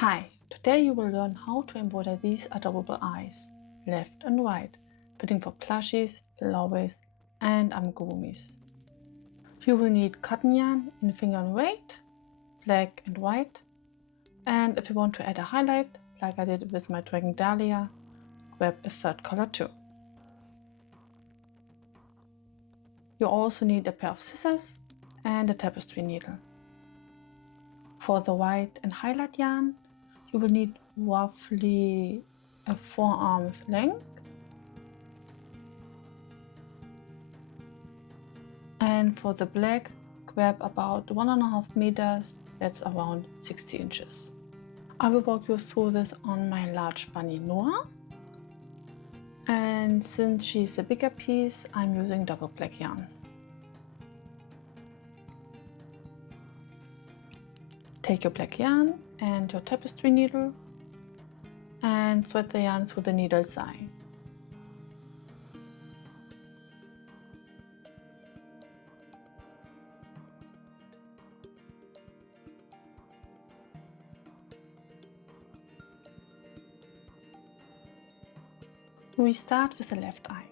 Hi, today you will learn how to embroider these adorable eyes, left and right, fitting for plushies, loveys and amigurumis. You will need cotton yarn in finger and weight, black and white, and if you want to add a highlight, like I did with my Dragon Dahlia, grab a third color too. You also need a pair of scissors and a tapestry needle. For the white and highlight yarn, you will need roughly a forearm length, and for the black, grab about 1.5 meters, that's around 60 inches. I will walk you through this on my large bunny Noah, and since she's a bigger piece, I'm using double black yarn. Take your black yarn and your tapestry needle and thread the yarn through the needle's eye. We start with the left eye.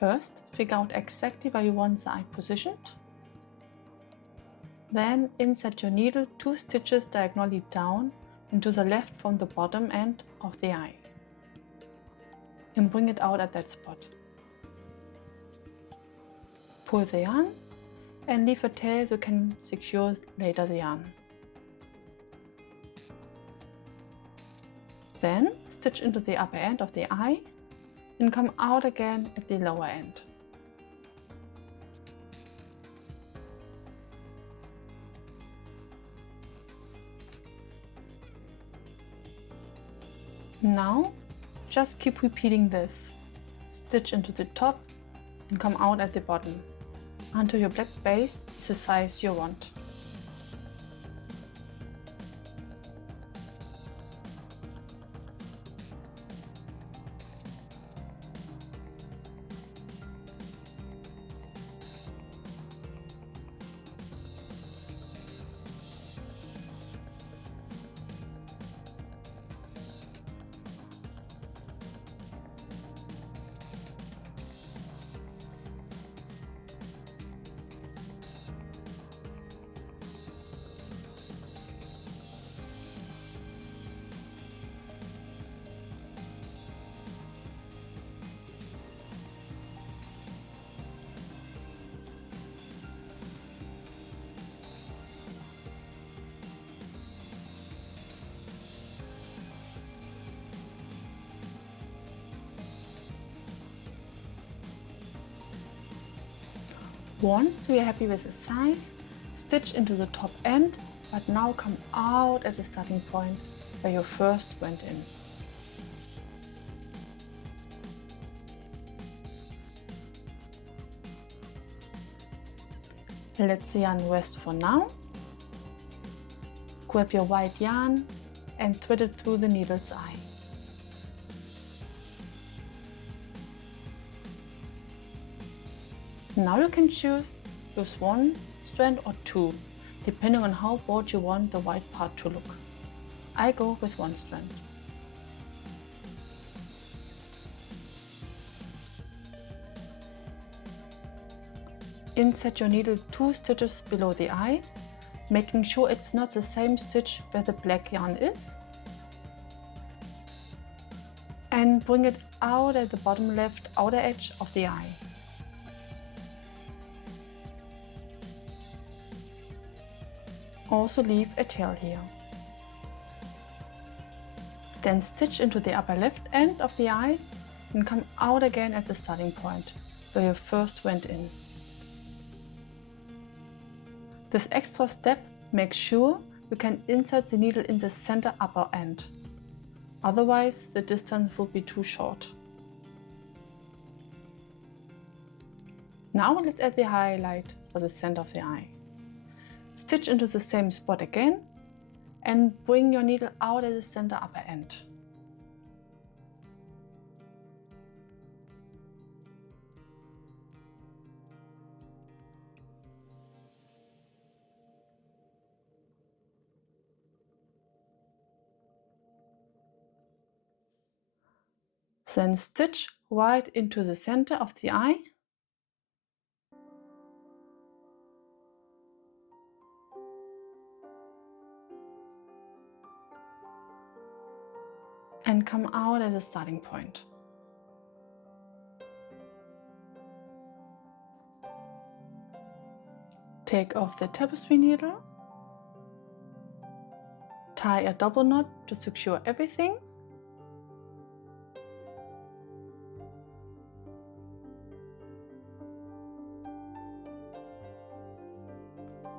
First, figure out exactly where you want the eye positioned. Then insert your needle 2 stitches diagonally down into the left from the bottom end of the eye and bring it out at that spot. Pull the yarn and leave a tail so you can secure later the yarn. Then stitch into the upper end of the eye and come out again at the lower end. Now just keep repeating this. Stitch into the top and come out at the bottom until your black base is the size you want. Once you are happy with the size, stitch into the top end, but now come out at the starting point where you first went in. Let the yarn rest for now. Grab your white yarn and thread it through the needle's eye. Now you can choose use 1 strand or 2, depending on how broad you want the white part to look. I go with 1 strand. Insert your needle 2 stitches below the eye, making sure it's not the same stitch where the black yarn is, and bring it out at the bottom left outer edge of the eye. Also leave a tail here. Then stitch into the upper left end of the eye and come out again at the starting point where you first went in. This extra step makes sure you can insert the needle in the center upper end. Otherwise, the distance will be too short. Now let's add the highlight for the center of the eye. Stitch into the same spot again and bring your needle out at the center upper end. Then stitch right into the center of the eye and come out at the starting point. Take off the tapestry needle, tie a double knot to secure everything,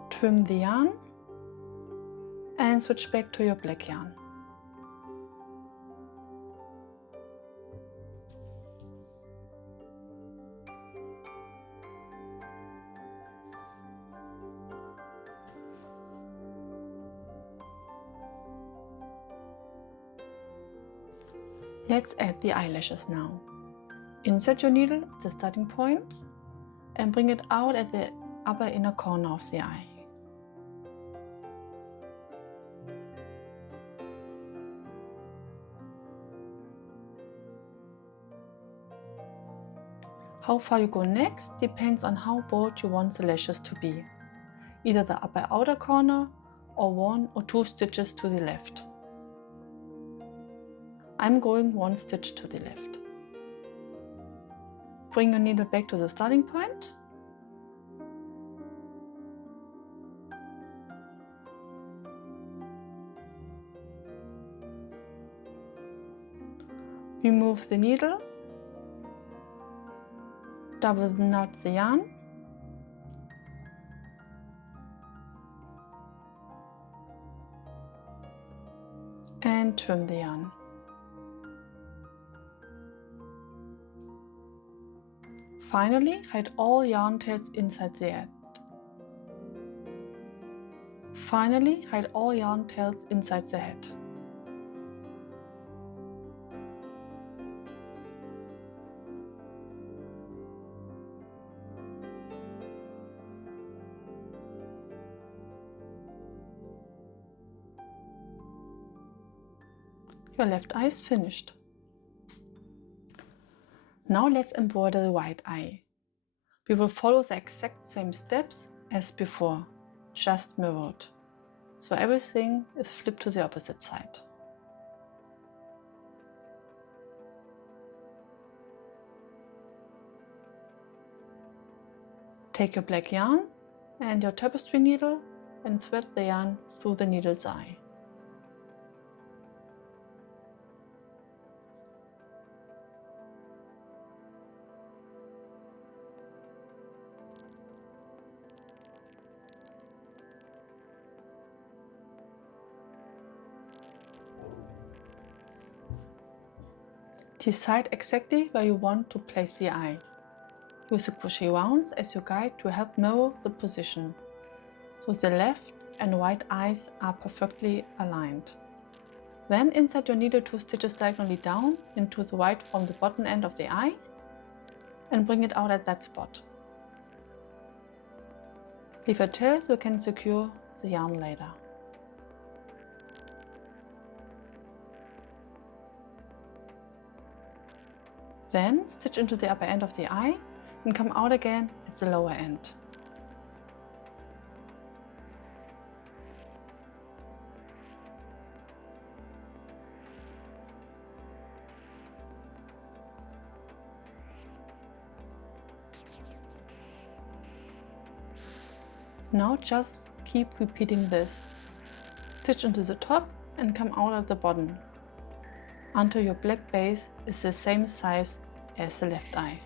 trim the yarn and switch back to your black yarn. Let's add the eyelashes now. Insert your needle at the starting point and bring it out at the upper inner corner of the eye. How far you go next depends on how broad you want the lashes to be, either the upper outer corner or 1 or 2 stitches to the left. I'm going 1 stitch to the left. Bring your needle back to the starting point. Remove the needle, double knot the yarn, and trim the yarn. Finally, hide all yarn tails inside the head. Finally, hide all yarn tails inside the head. Your left eye is finished. Now let's embroider the right eye. We will follow the exact same steps as before, just mirrored. So everything is flipped to the opposite side. Take your black yarn and your tapestry needle and thread the yarn through the needle's eye. Decide exactly where you want to place the eye. Use the crochet rounds as your guide to help mirror the position, so the left and right eyes are perfectly aligned. Then insert your needle 2 stitches diagonally down into the right from the bottom end of the eye and bring it out at that spot. Leave a tail so you can secure the yarn later. Then stitch into the upper end of the eye and come out again at the lower end. Now just keep repeating this. Stitch into the top and come out at the bottom until your black base is the same size as the left eye.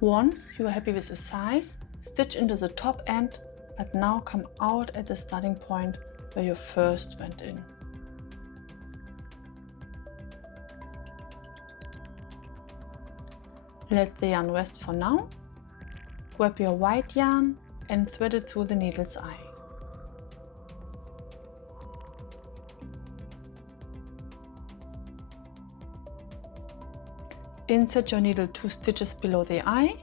Once you are happy with the size, stitch into the top end but now come out at the starting point where you first went in. Let the yarn rest for now. Grab your white yarn and thread it through the needle's eye. Insert your needle 2 stitches below the eye,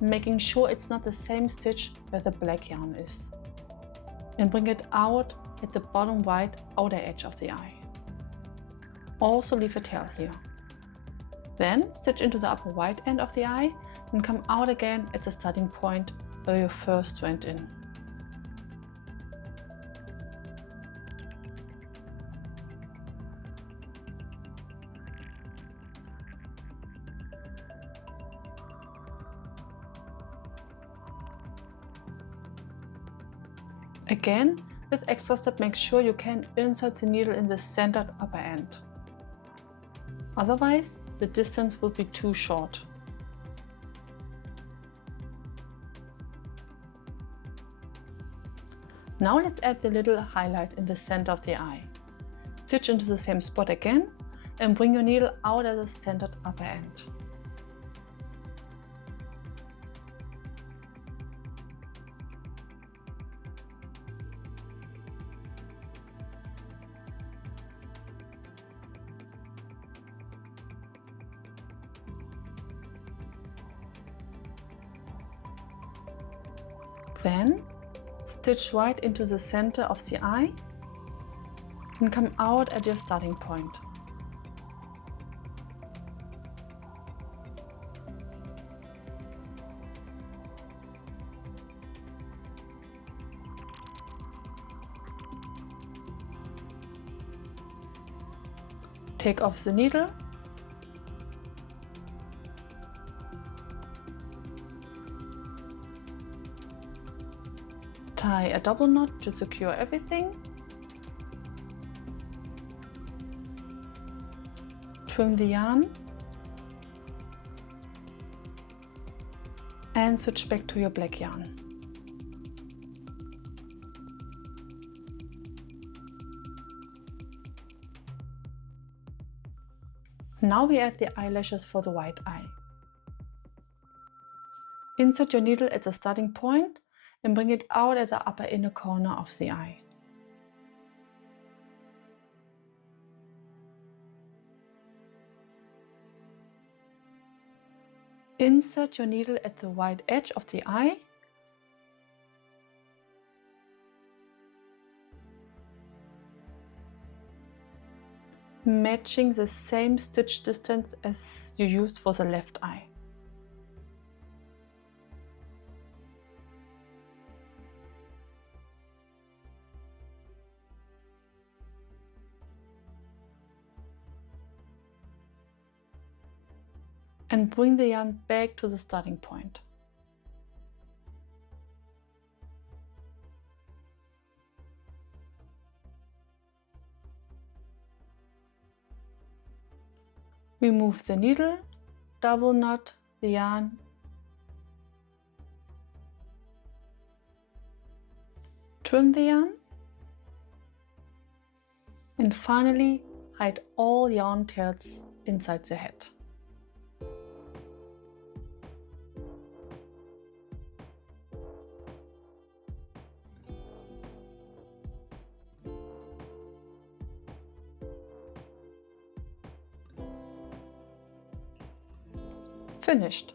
making sure it's not the same stitch where the black yarn is. And bring it out at the bottom right outer edge of the eye. Also leave a tail here. Then stitch into the upper right end of the eye and come out again at the starting point where you first went in. Again, this extra step makes sure you can insert the needle in the centered upper end. Otherwise, the distance will be too short. Now let's add the little highlight in the center of the eye. Stitch into the same spot again and bring your needle out at the centered upper end. Then stitch right into the center of the eye and come out at your starting point. Take off the needle . Tie a double knot to secure everything. Trim the yarn and switch back to your black yarn. Now we add the eyelashes for the white eye. Insert your needle at the starting point and bring it out at the upper inner corner of the eye. Insert your needle at the white edge of the eye . Matching the same stitch distance as you used for the left eye. And bring the yarn back to the starting point. Remove the needle, double knot the yarn, trim the yarn, and finally hide all yarn tails inside the head. Finished.